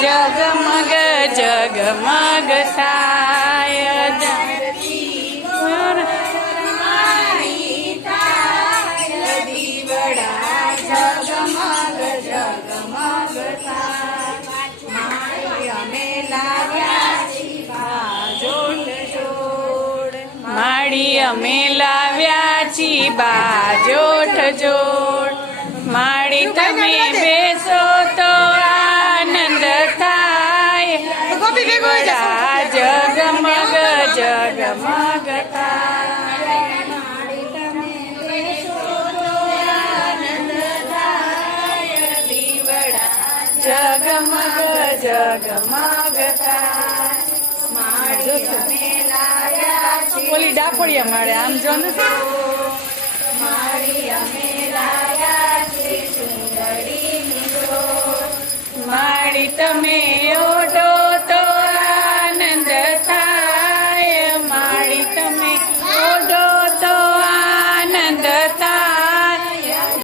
જગમગ જગમગ થાય માળી અમે લાવ્યા છી બાજોઠ જોડ માળી તમે બેસો તો આનંદ થાય દીવડા જગમગ જગમગ થાય જગમગ જગમગ થાય ઓલી ડાપડિયા માળે આમ જો ને માળી તમે